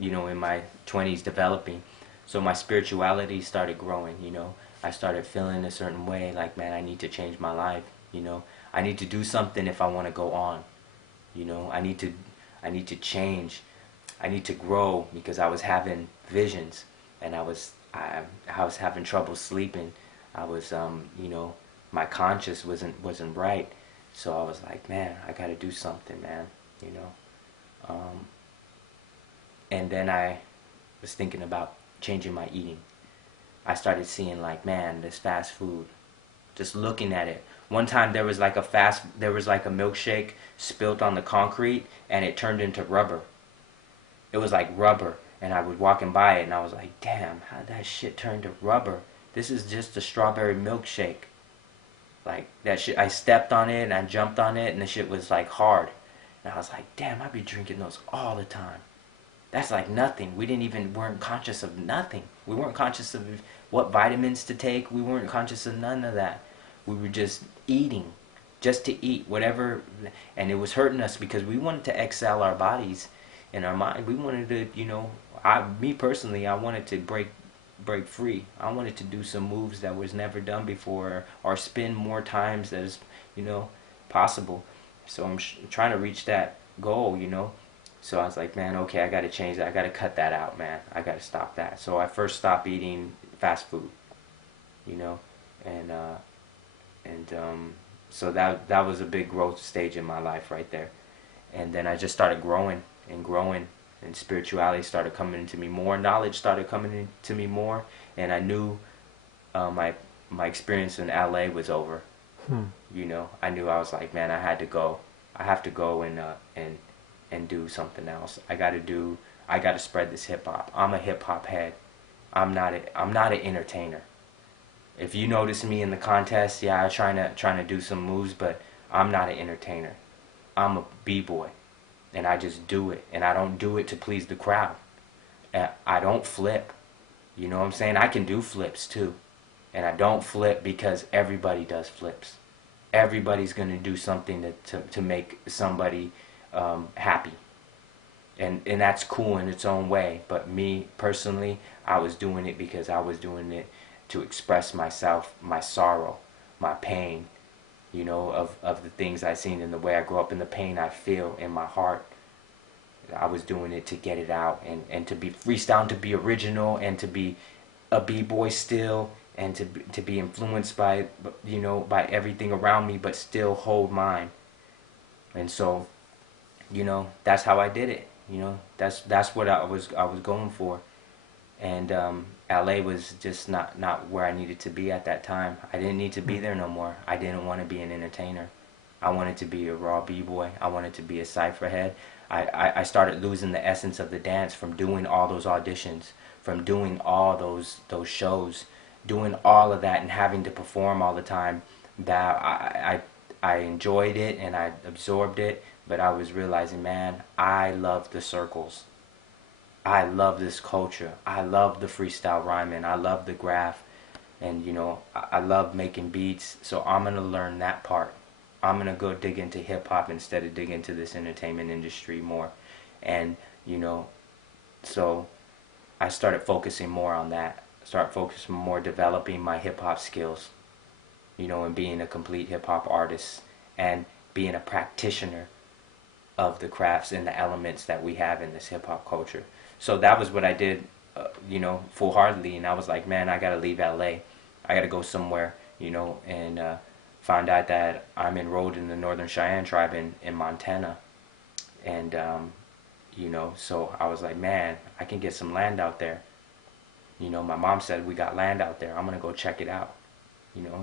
in my 20s developing. So my spirituality started growing, I started feeling a certain way, like, man, I need to change my life, I need to do something if I want to go on, I need to change. I need to grow because I was having visions, and I was having trouble sleeping. I was my conscience wasn't right. So I was like, man, I got to do something, man, you know. Um, and then I was thinking about changing my eating. I started seeing, like, man, this fast food, just looking at it. One time there was like a milkshake spilt on the concrete, and it turned into rubber. It was like rubber, and I was walking by it and I was like, damn, how did that shit turn to rubber? This is just a strawberry milkshake. Like, that shit, I stepped on it and I jumped on it and the shit was like hard. And I was like, damn, I be drinking those all the time. That's like nothing. Weren't conscious of nothing. We weren't conscious of what vitamins to take. We weren't conscious of none of that. We were just eating, just to eat, whatever. And it was hurting us because we wanted to excel our bodies and our mind. We wanted to, me personally, I wanted to break free. I wanted to do some moves that was never done before, or spin more times that is, possible. So I'm trying to reach that goal. So I was like, man, okay, I got to change that. I got to cut that out, man. I got to stop that. So I first stopped eating fast food, you know, and so that was a big growth stage in my life right there. And then I just started growing and growing, and spirituality started coming into me more. Knowledge started coming into me more, and I knew my experience in LA was over. Hmm. I knew, I was like, man, I had to go. I have to go and do something else. I got to spread this hip hop. I'm a hip hop head. I'm not an entertainer. If you notice me in the contest, yeah, I'm trying to do some moves, but I'm not an entertainer. I'm a b-boy, and I just do it, and I don't do it to please the crowd. And I don't flip. You know what I'm saying? I can do flips too, and I don't flip because everybody does flips. Everybody's gonna do something to make somebody happy, and that's cool in its own way. But me personally, I was doing it because I was doing it to express myself, my sorrow, my pain, of the things I seen and the way I grew up and the pain I feel in my heart. I was doing it to get it out, and to be freestyle, to be original, and to be a b-boy still, and to be influenced by by everything around me, but still hold mine. And so, that's how I did it. That's what I was going for. And LA was just not where I needed to be at that time. I didn't need to be there no more. I didn't want to be an entertainer. I wanted to be a raw b-boy. I wanted to be a cypher head. I started losing the essence of the dance from doing all those auditions, from doing all those shows, doing all of that and having to perform all the time. That I enjoyed it and I absorbed it, but I was realizing, man, I love the circles. I love this culture. I love the freestyle rhyming. I love the graph. And, I love making beats. So I'm going to learn that part. I'm going to go dig into hip hop instead of dig into this entertainment industry more. And, so I started focusing more on that. Start focusing more, developing my hip hop skills, and being a complete hip hop artist and being a practitioner of the crafts and the elements that we have in this hip hop culture. So that was what I did, full heartedly. And I was like, man, I gotta leave LA. I gotta go somewhere, and found out that I'm enrolled in the Northern Cheyenne tribe in Montana. And, so I was like, man, I can get some land out there. My mom said we got land out there. I'm gonna go check it out.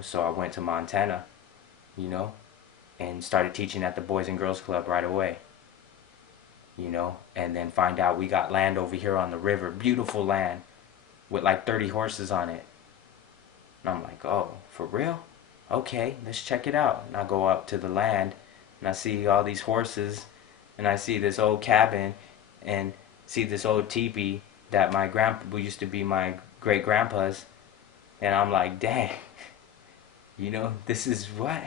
So I went to Montana, you know, and started teaching at the Boys and Girls Club right away. And then find out we got land over here on the river, beautiful land with like 30 horses on it. And I'm like, oh, for real? Okay, let's check it out. And I go up to the land and I see all these horses and I see this old cabin and see this old teepee that my grandpa used to be my great grandpa's. And I'm like, dang, this is what?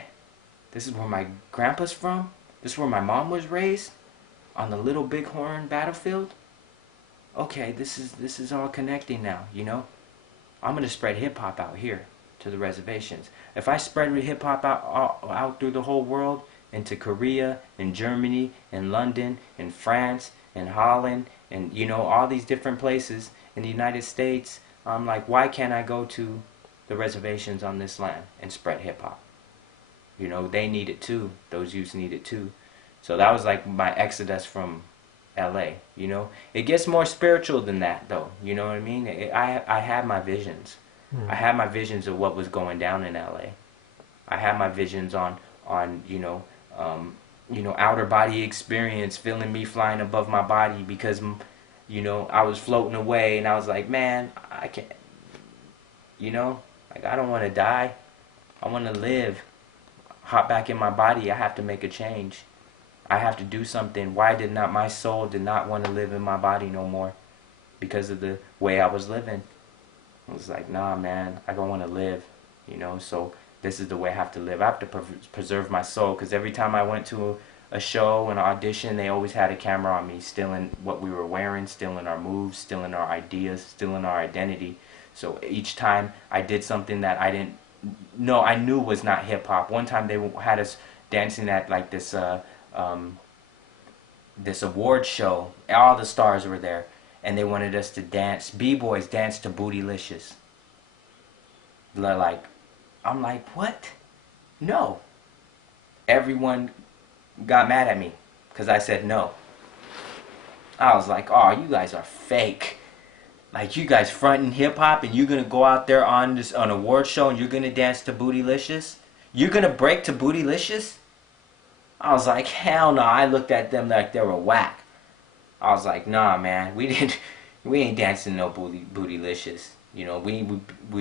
This is where my grandpa's from? This is where my mom was raised? On the Little Bighorn battlefield? okay, this is all connecting now, you know. I'm gonna spread hip hop out here to the reservations. If I spread hip hop out through the whole world, into Korea, and Germany, and London, and France, and Holland, and you know all these different places in the United States, I'm like, why can't I go to the reservations on this land and spread hip hop? You know, they need it too. Those youths need it too. So that was like my exodus from LA, you know. It gets more spiritual than that though, you know what I mean? I had my visions. I had my visions of what was going down in LA. I had my visions on outer body experience, feeling me flying above my body because you know, I was floating away and I was like, man, I can't, you know, like I don't want to die. I want to live. Hop back in my body. I have to make a change. I have to do something. Why did not my soul did not want to live in my body no more? Because of the way I was living. I was like, nah, man, I don't want to live, you know. So this is the way I have to live. I have to preserve my soul, because every time I went to a show, an audition, they always had a camera on me, stealing what we were wearing, stealing our moves, stealing our ideas, stealing our identity. So each time I did something that I didn't know, I knew was not hip hop. One time they had us dancing at like this award show. All the stars were there, and they wanted us to dance. B-boys dance to Bootylicious. Like, I'm like, what? No. Everyone got mad at me because I said no. I was like, oh, you guys are fake. Like, you guys fronting hip hop, and you're gonna go out there on this on award show and you're gonna dance to Bootylicious? You're gonna break to Bootylicious? I was like, hell no. I looked at them like they were whack. I was like, nah, man, we ain't dancing no Bootylicious. You know, we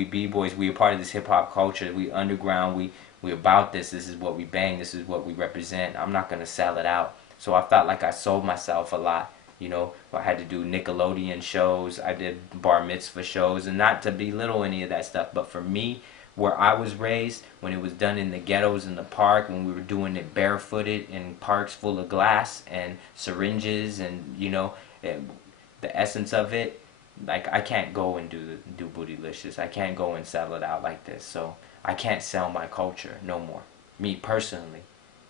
b-boys, we are part of this hip hop culture. We underground. We about this. This is what we bang. This is what we represent. I'm not gonna sell it out. So I felt like I sold myself a lot. You know, I had to do Nickelodeon shows. I did bar mitzvah shows, and not to belittle any of that stuff, but for me, where I was raised, when it was done in the ghettos in the park, when we were doing it barefooted in parks full of glass and syringes, and you know, the essence of it, like I can't go and do Bootylicious. I can't go and sell it out like this. So I can't sell my culture no more. Me personally,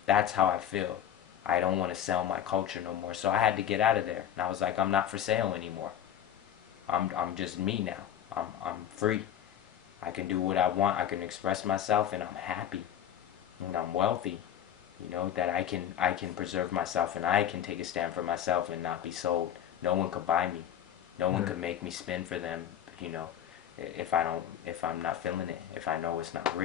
that's how I feel. I don't want to sell my culture no more. So I had to get out of there. And I was like, I'm not for sale anymore. I'm just me now. I'm free. I can do what I want. I can express myself, and I'm happy, and I'm wealthy. You know, that I can preserve myself, and I can take a stand for myself and not be sold. No one could buy me. No one could make me spin for them. You know, if I'm not feeling it, if I know it's not real.